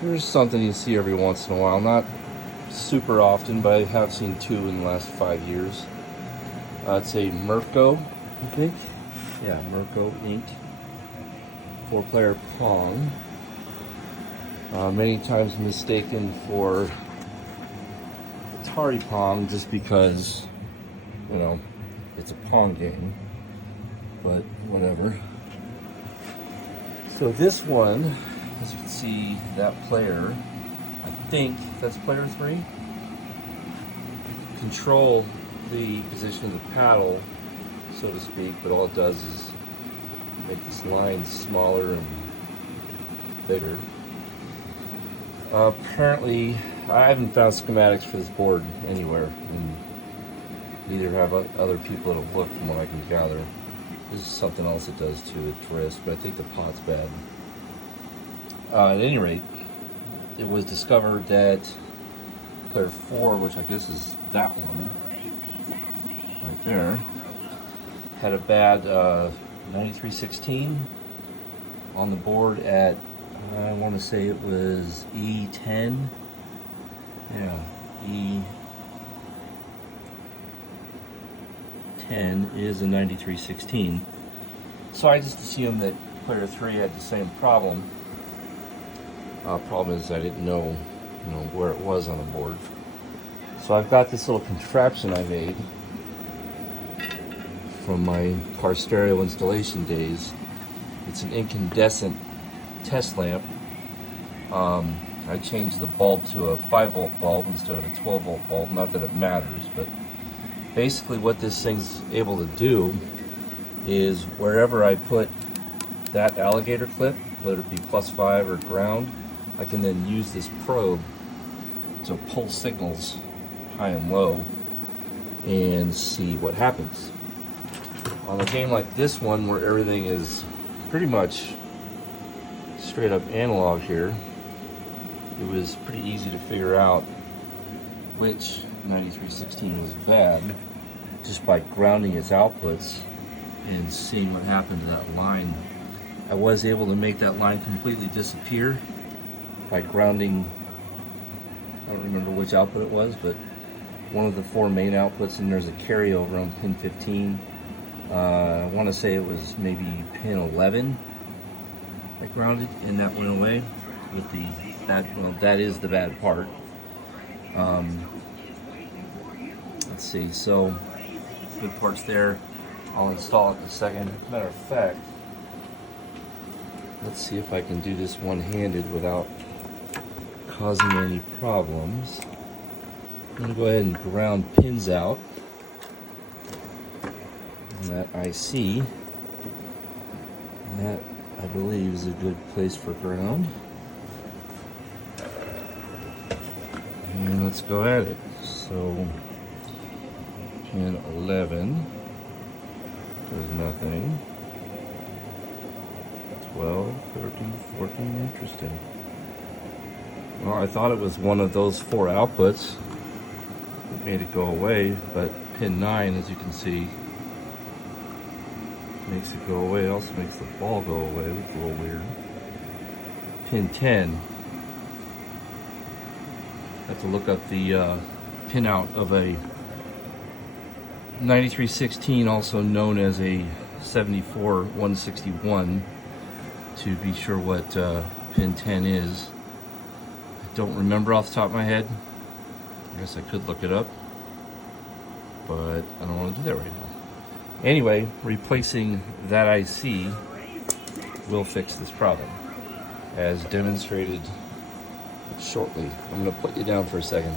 Here's something you see every once in a while, not super often, but I have seen two in the last 5 years. It's a Mirco, I think. Yeah, Mirco Inc. 4-player pong. Many times mistaken for Atari Pong just because, you know, it's a Pong game. But whatever. So this one, as you can see, that player, I think that's player 3, control the position of the paddle, so to speak, but all it does is make this line smaller and bigger. Apparently, I haven't found schematics for this board anywhere, and neither have other people that have looked from what I can gather. This is something else it does to its wrist, but I think the pot's bad. At any rate, it was discovered that player 4, which I guess is that one, right there, had a bad 9316 on the board at, I want to say it was E10. Yeah, E10 is a 9316. So I just assumed that player 3 had the same problem. Problem is I didn't know, where it was on the board. So I've got this little contraption I made from my car stereo installation days. It's an incandescent test lamp. I changed the bulb to a 5-volt bulb instead of a 12-volt bulb. Not that it matters, but basically what this thing's able to do is wherever I put that alligator clip, whether it be +5 or ground, I can then use this probe to pull signals high and low and see what happens. On a game like this one, where everything is pretty much straight up analog here, it was pretty easy to figure out which 9316 was bad just by grounding its outputs and seeing what happened to that line. I was able to make that line completely disappear by grounding, I don't remember which output it was, but one of the 4 main outputs, and there's a carryover on pin 15. I want to say it was maybe pin 11 I grounded, and that went away with that is the bad part. Let's see, so good parts there. I'll install it in a second. Matter of fact, let's see if I can do this one-handed without causing any problems. I'm going to go ahead and ground pins out. And that IC, that I believe is a good place for ground. And let's go at it. So, pin 11, there's nothing. 12, 13, 14, interesting. Well, I thought it was one of those 4 outputs that made it go away, but pin 9, as you can see, makes it go away. It also makes the ball go away, which is a little weird. Pin 10, I have to look up the pin out of a 9316, also known as a 74-161, to be sure what pin 10 is. I don't remember off the top of my head. I guess I could look it up, but I don't want to do that right now. Anyway, replacing that IC will fix this problem, as demonstrated shortly. I'm going to put you down for a second.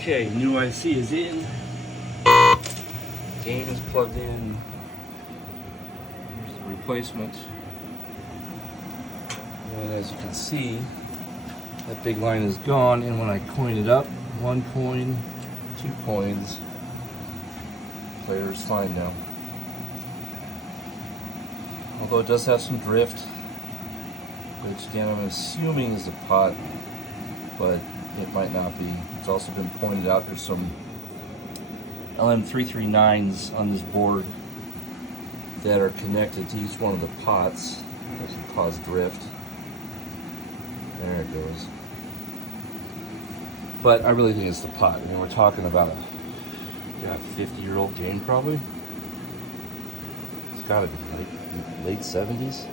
Okay, new IC is in. Game is plugged in. Here's the replacement. And as you can see, that big line is gone, and when I coin it up, 1 coin, 2 coins, player is fine now. Although it does have some drift, which again I'm assuming is a pot, but it might not be. It's also been pointed out there's some LM339s on this board that are connected to each one of the pots that can cause drift. There it goes. But I really think it's the pot. I mean, we're talking about a 50-year-old game probably. It's gotta be late 70s.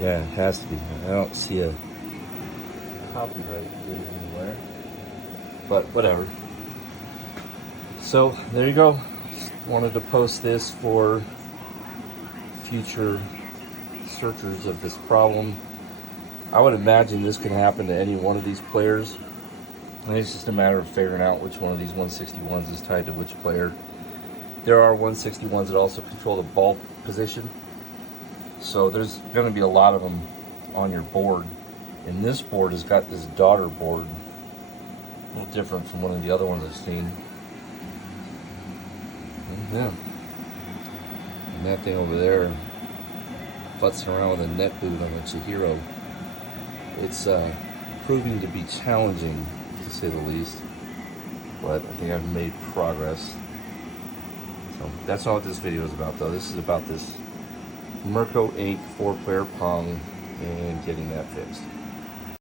Yeah, it has to be. I don't see a copyright date anywhere. But whatever. So there you go. Just wanted to post this for future searchers of this problem. I would imagine this could happen to any one of these players. And it's just a matter of figuring out which one of these 161s is tied to which player. There are 161s that also control the ball position. So there's going to be a lot of them on your board. And this board has got this daughter board. A little different from one of the other ones I've seen. Yeah. And that thing over there, futzing around with a net boot on a Chihiro. It's proving to be challenging, to say the least. But I think I've made progress. So that's not what this video is about, though. This is about this Mirco Inc. 4-player Pong and getting that fixed.